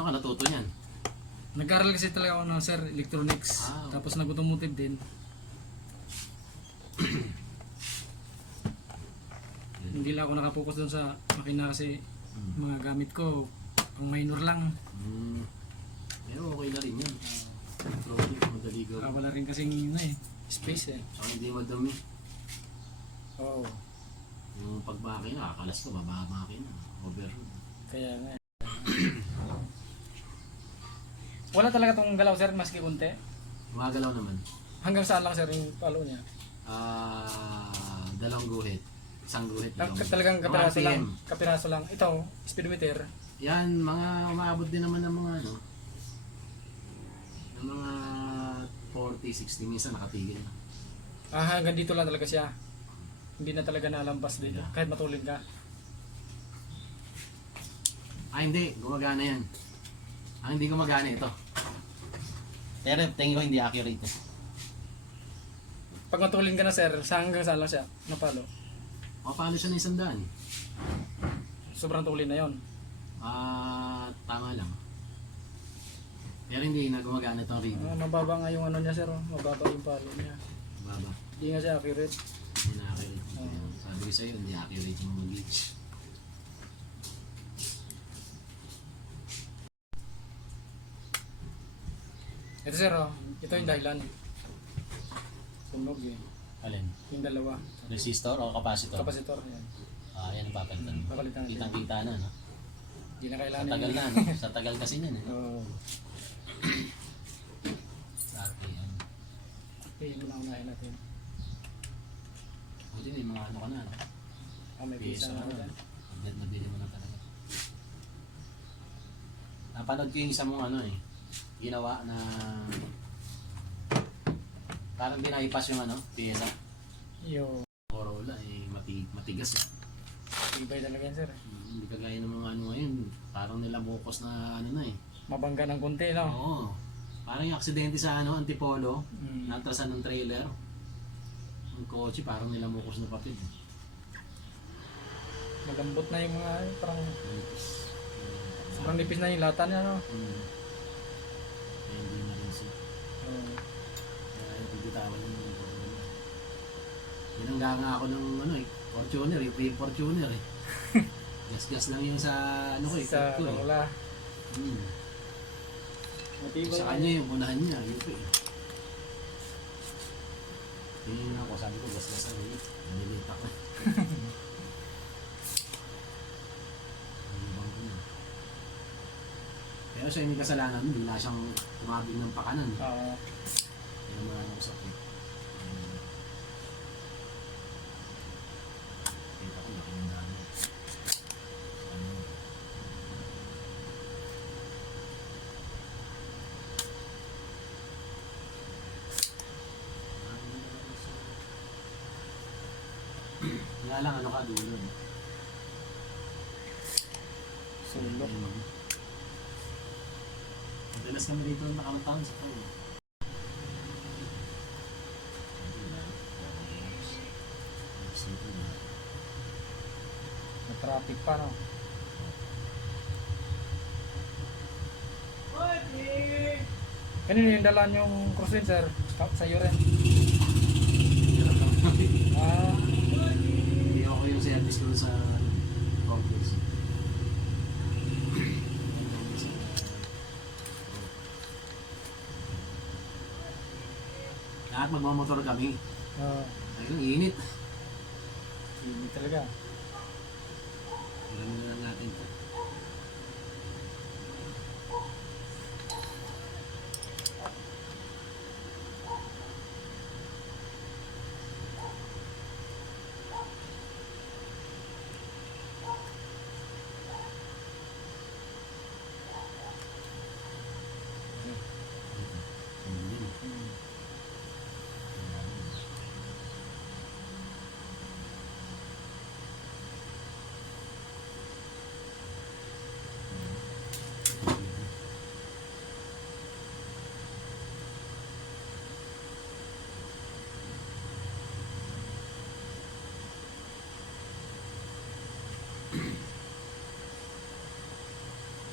Paano ka natuto yan? Nag-aral kasi talaga ako ng sir, electronics. Tapos nag-automotive din. Hindi lang ako nakapokus doon sa makina kasi mga gamit ko pang minor lang. Pero okay na rin yan. Electronic, madali gawin. Wala rin kasing space eh. Saka hindi madami. Oo. Yung pagmakina, akalas ko, baba makina. Overload. Kaya nga. Wala talaga tong galaw sir, maski kunti. Magalaw naman. Hanggang saan lang sir yung palo niya? Dalawang guhit. Isang guhit. Talagang kapiraso lang. Kapiraso lang. Ito, speedometer. Yan, mga umaabot din naman ng mga ano. Ng mga 40, 60. Minsan nakatigil na. Hanggang dito lang talaga siya. Hindi na talaga nalampas dito. Kahit matulid ka. Hindi. Gumagana yan. Ang hindi gumagana ito. Pero tingin ko hindi accurate. Pag matulid ka na sir, hanggang saan lang siya? Napalo. Paano siya ng 100? Sobrang tulid na yon. Tama lang. Pero hindi na gumagana itong rig. Mababa nga yung ano niya sir. Mababa yung palo niya. Baba. Hindi nga siya accurate. Hindi na accurate. Sabi ko sa'yo, hindi accurate yung mga gauge. Ito sir, ito yung dahilan. Sunog eh. Alin? Yung dalawa. Resistor o capacitor? Kapasitor. Yan. Yan ang papalitan. Papalitan natin. Kitang-kita na, no? Hindi na Sa kailangan. tagal na, no? Sa tagal kasi yan, eh. Oo. Dati yan. Okay, yun na unahin natin. Buti may mga ano ka na, no? May pisa na ako dyan. Nabili mo na talaga. Napanood ko yung isa mong ano eh. Ginawa na parang binaipas yung ano, piyesa. Yung Corolla eh, matigas eh. ibay talaga yan sir. Hindi kagaya ng mga ano ngayon, parang nilamukos na ano na eh. Mabangga ng konti, no? Oo. Parang yung aksidente sa ano, Antipolo, Mm. natrasan ng trailer. Ang kotse parang nilamukos na papid. Malambot na yung mga, parang sobrang nipis na yung lata niya, no? Kaya hindi na rin siya. Oo. Kaya bibitawan yung mga Corolla. Binangga nga ako ng ano eh, Fortuner, yung Fortuner eh. Gas-gas lang yung sa ano ko eh, Sa ko eh. Corolla. Matibay Sa na kanya yun. yung unahan niya, yun po eh. Tingin ako, sabi ko gas-gas ako eh. Nalilita ko. Pero siya hindi kasalanan, bigla siyang tumabig ng pakanan. Oo. Kaya naman ako sakit. Kita ko laki ng dami. Nga lang ano ka dulo eh. Sulok. Madalas kami dito nakamataon sa kayo. May traffic pa, no? Kanino yung dalaan yung crosswind, sir? Sa'yo rin. Hindi ako yung service ko sa complex. Lahat magmamotor kami. Ayun, init. Hindi talaga. Alam na lang natin ito.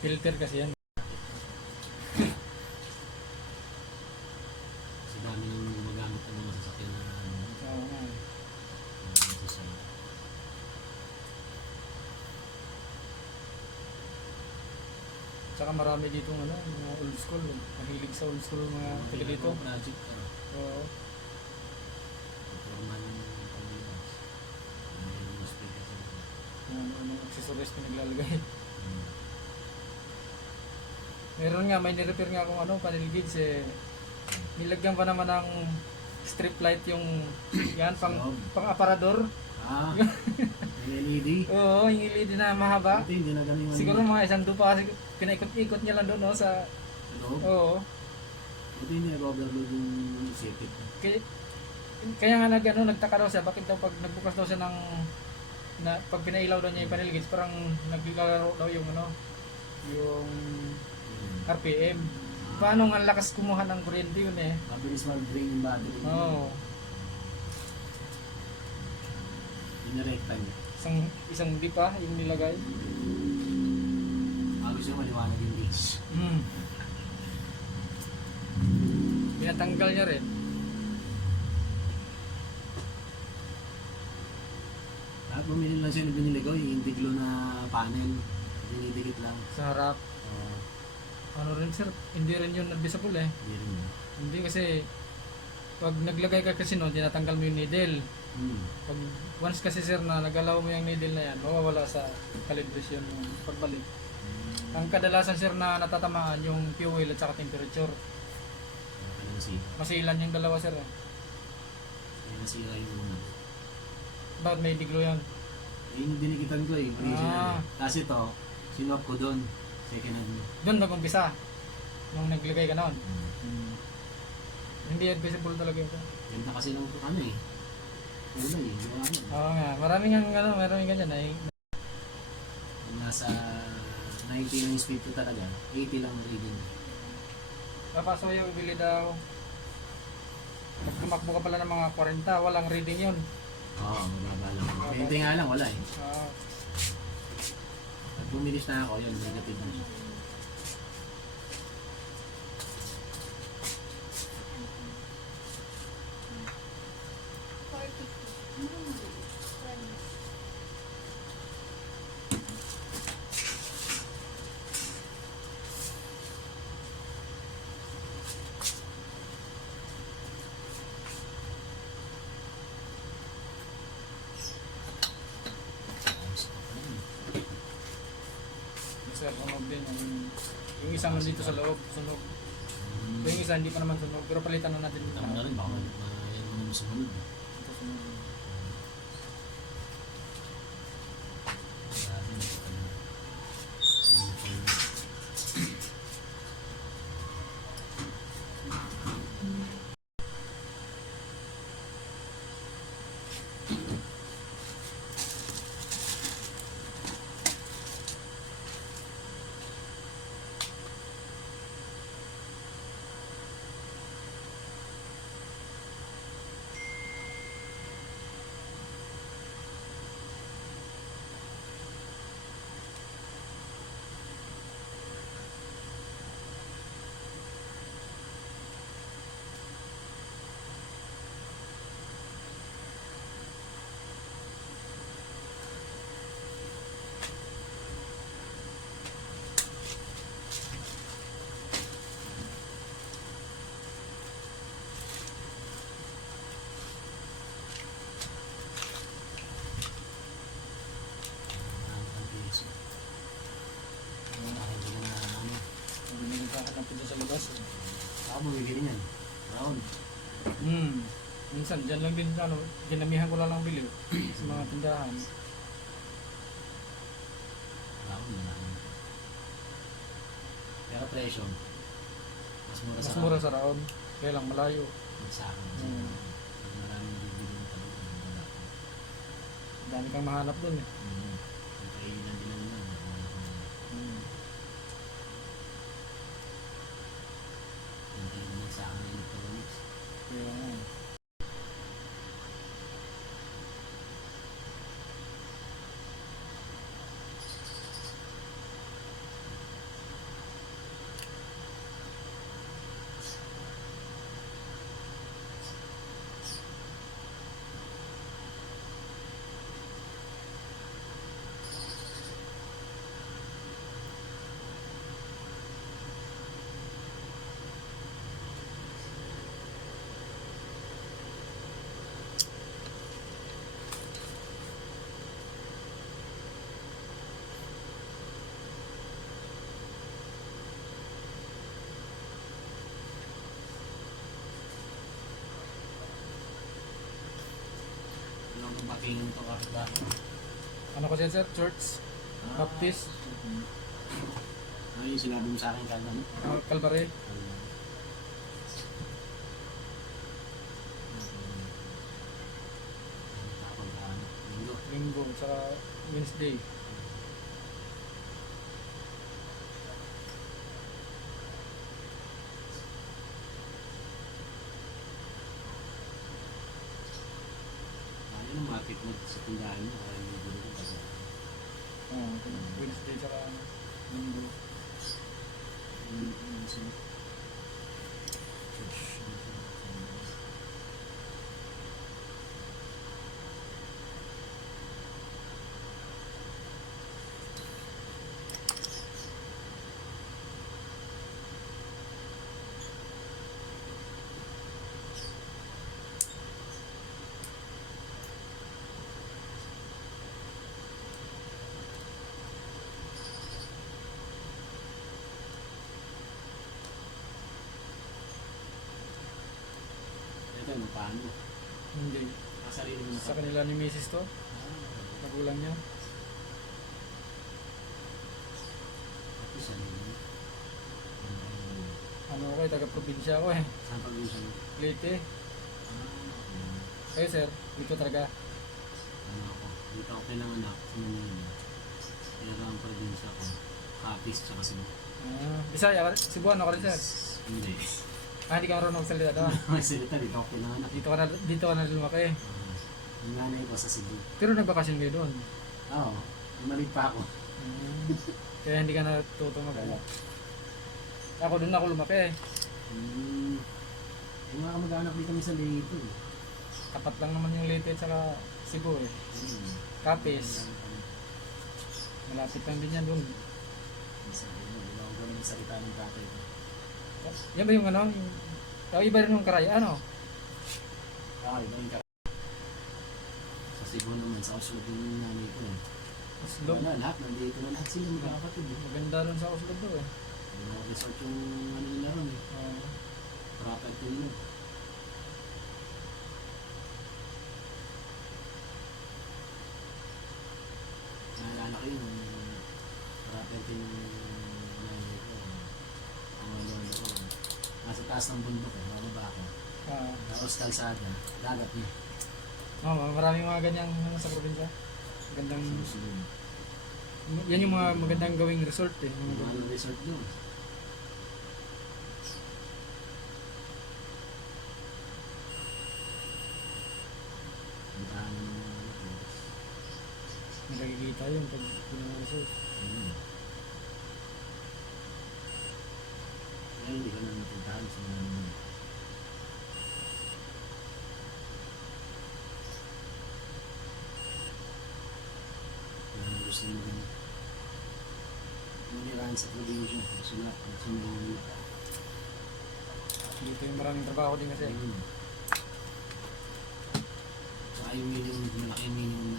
Filter kasi yan. Tsaka marami dito ano, mga old school. Mahilig sa old school mga taga dito. Project, Oo. forma ng pangiliwas. Yung speaker sa mga. Kung ano accessories pinaglalagay. Meron nga, may nirepair nga akong ano, panel gauge eh. Nilagyan pa naman ng strip light yung yan, pang aparador. Ah, yung LED. Oo, yung LED na mahaba. Buti hindi na ganun. Siguro mga isang dupa kasi pinaikot-ikot niya lang doon no, sa loob. oo. Buti hindi nag-overload yung circuit. Kaya nga nagtaka daw siya bakit daw pag nagbukas daw siya ng pag pinailaw daw niya yung panel gauge parang naglalaro daw yung yung RPM. Paano nga lakas kumuha ng kuryente yun eh. Mabilis mag-drain yung battery. Oo. Dinarekta niya. Isang dipa yung nilagay. Gusto mo maliwanag yung gauge. Pinatanggal niya rin. At bumili lang siya ng binili ko, yung integlo na panel. Dinidikit lang. Sa harap. Ano rin sir, hindi rin yun visible eh. Hindi rin yun. Hindi kasi pag naglagay ka kasi no, tinatanggal mo yung needle. Pag once kasi sir na nagalaw mo yung needle na yan, mawawala sa calibration yung pagbalik. Ang kadalasan sir na natatamaan yung fuel at saka temperature. Kaya nasira. Masilan yung dalawa sir eh. Kaya nasira yung Bakit may biglo yan? yung dinikitan ko eh, original Ah. eh. Kasi to, sinop ko doon. Second hand. Doon nag-umpisa. Nung naglagay ka noon. Hindi yan visible talaga yun. Yan na kasi ng ano eh. Kulay eh. Gawa mo. Oo nga, maraming ganyan ay. Nasa 90 ng speed ko talaga. 80 lang reading. Papaso yung ibili daw. Pag tumakbo ka pala ng mga 40, walang reading yun. Oo, mababa lang. 20 nga lang, wala eh. At bumilis na ako, yun, negative na siya. Sir, sunog din. Yung isang nandito sa loob, sunog. Yung isa hindi pa naman sunog, pero palitan na natin. Tama na rin, baka yan mo naman sumunod. Ito sunog. Hindi nagkahanap dito sa labas. Ako bumibili niyan. Round. Minsan, dyan lang din, ginamihan ko lang bili sa mga tindahan. Round na lang. Pero presyo, mas mura Mas sa mura sa raon, kaya lang malayo. sa akin. Pag maraming bibili mo talaga. Dami kang mahanap dun eh. Ang kainan din naman yan. Ang kainan sa akin ng electronics. Kaya nga. Kapingin to kapit ba? Ano kasi sir? Church? Baptist? Ano yung sinabi mo sa akin kagano? Calvary? Linggo, tsaka Wednesday. Ano yung matik mo sa tindahan mo? Kaya yung gulo ko kasi. Wednesday, tsaka Linggo. Ito, ano paano? Hindi. Kasarili mo na Sa kanila ni Mrs. to, magulang niya. Ito sarili mo. Ano ako eh, taga-probinsya ako eh. Saan pag-usa mo? Leyte. Kayo sir, dito talaga. Ano ako? Dito ako pinanganak sa Manila. Pero ang probinsya ko, Capiz tsaka Cebu. Bisaya ka, Cebuano ka rin sir. Hindi. Hindi ka marunong magsalita doon. May salita, dito ako pinanganak. Dito ka na lumaki. Yung nanay ko sa Cebu. Pero nagbakasyon kayo doon. Oo. Maliit pa ako. Kaya hindi ka natuto Ako doon ako lumaki. Yung mga kamag-anak din kami sa Leyte. Tapat lang naman yung Leyte at saka Cebu eh. Capiz. Malapit lang din yan doon. Iba ko ng salita ng tatay ko. Yan ba yung ano? Iba rin yung Karaya, ano? Iba yung sa Cebu naman, sa Oslo din yung nanay ko eh. Oslo. Wala, lahat. Nandito na lahat sila magkakapatid. Maganda rin sa Oslo daw eh. Resort yung ano nila ron eh. Property nila. Naalala ko yun, property ng nanay ko. Ang lolo ko. Nasa taas ng bundok eh, mababa ako. Tapos kalsada, dagat niya. Maraming mga ganyang sa probinsya. Magandang, Susunod. yan yung mga magandang gawing resort eh. Mga resort doon. Ang dami ng mga resort. Nagkikita yun pag pinang-resort. Ngayon hindi ka na napuntahan sa mga naman. Gusto mo rin manirahan sa probinsya. Gusto na, gusto mo rin. Dito yung maraming trabaho din kasi. Saka yung minimum, malaki yung minimum